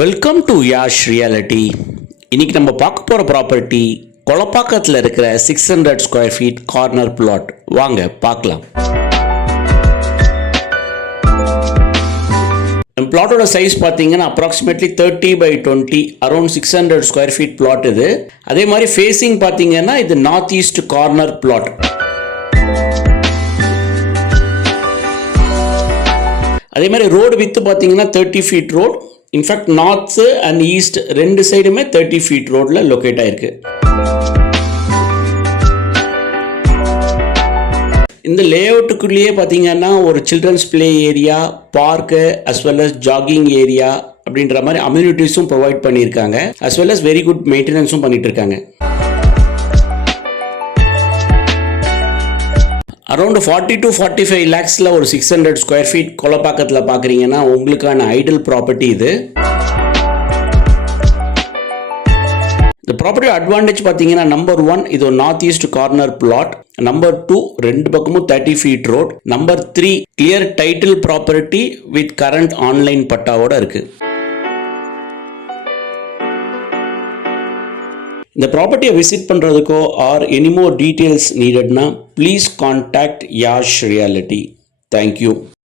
Welcome to Yash reality. இன்றைக்கி நம்ம பார்க்க போகிற ப்ராப்பர்ட்டி கொளப்பாக்கத்தில் இருக்கிற 600 ஸ்கொயர் ஃபீட் கார்னர் பிளாட். வாங்க பார்க்கலாம். நம்ம பிளாட்டோட சைஸ் பார்த்தீங்கன்னா approximately 30/20 around 600 square feet plot இது. அதே மாதிரி ஃபேஸிங் பார்த்தீங்கன்னா இது நார்த் ஈஸ்ட் கார்னர் பிளாட். அதே மாதிரி ரோடு வித்து பார்த்தீங்கன்னா 30 feet road. In fact north and east ரெண்டு சைடுமே 30 ஃபீட் ரோடில் லொக்கேட் ஆயிருக்கு. இந்த லேஅவுட்டுக்குள்ளேயே பார்த்தீங்கன்னா ஒரு children's play area, park as well as jogging area அப்படின்ற மாதிரி அம்யூனிட்டிஸும் ப்ரொவைட் பண்ணியிருக்காங்க. As well as very good மெயின்டெனன்ஸும் பண்ணிட்டு இருக்காங்க. அரௌண்ட் 40 to 45 lakhஸில் ஒரு 600 ஸ்கொயர் ஃபீட் கொளப்பாக்கத்தில் பார்க்குறீங்கன்னா உங்களுக்கான ஐடல் ப்ராப்பர்ட்டி இது. இந்த ப்ராப்பர்ட்டி அட்வான்டேஜ் பார்த்தீங்கன்னா நம்பர் 1 இது ஒரு north east corner plot. Number 2 ரெண்டு பக்கமும் 30 feet road. Number 3 clear title property with current online பட்டாவோட இருக்கு. இந்த ப்ராப்பர்ட்டியை விசிட் பண்ணுறதுக்கோ ஆர் எனி மோர் டீட்டெயில்ஸ் நீடட்னா please contact Yash realty. Thank you.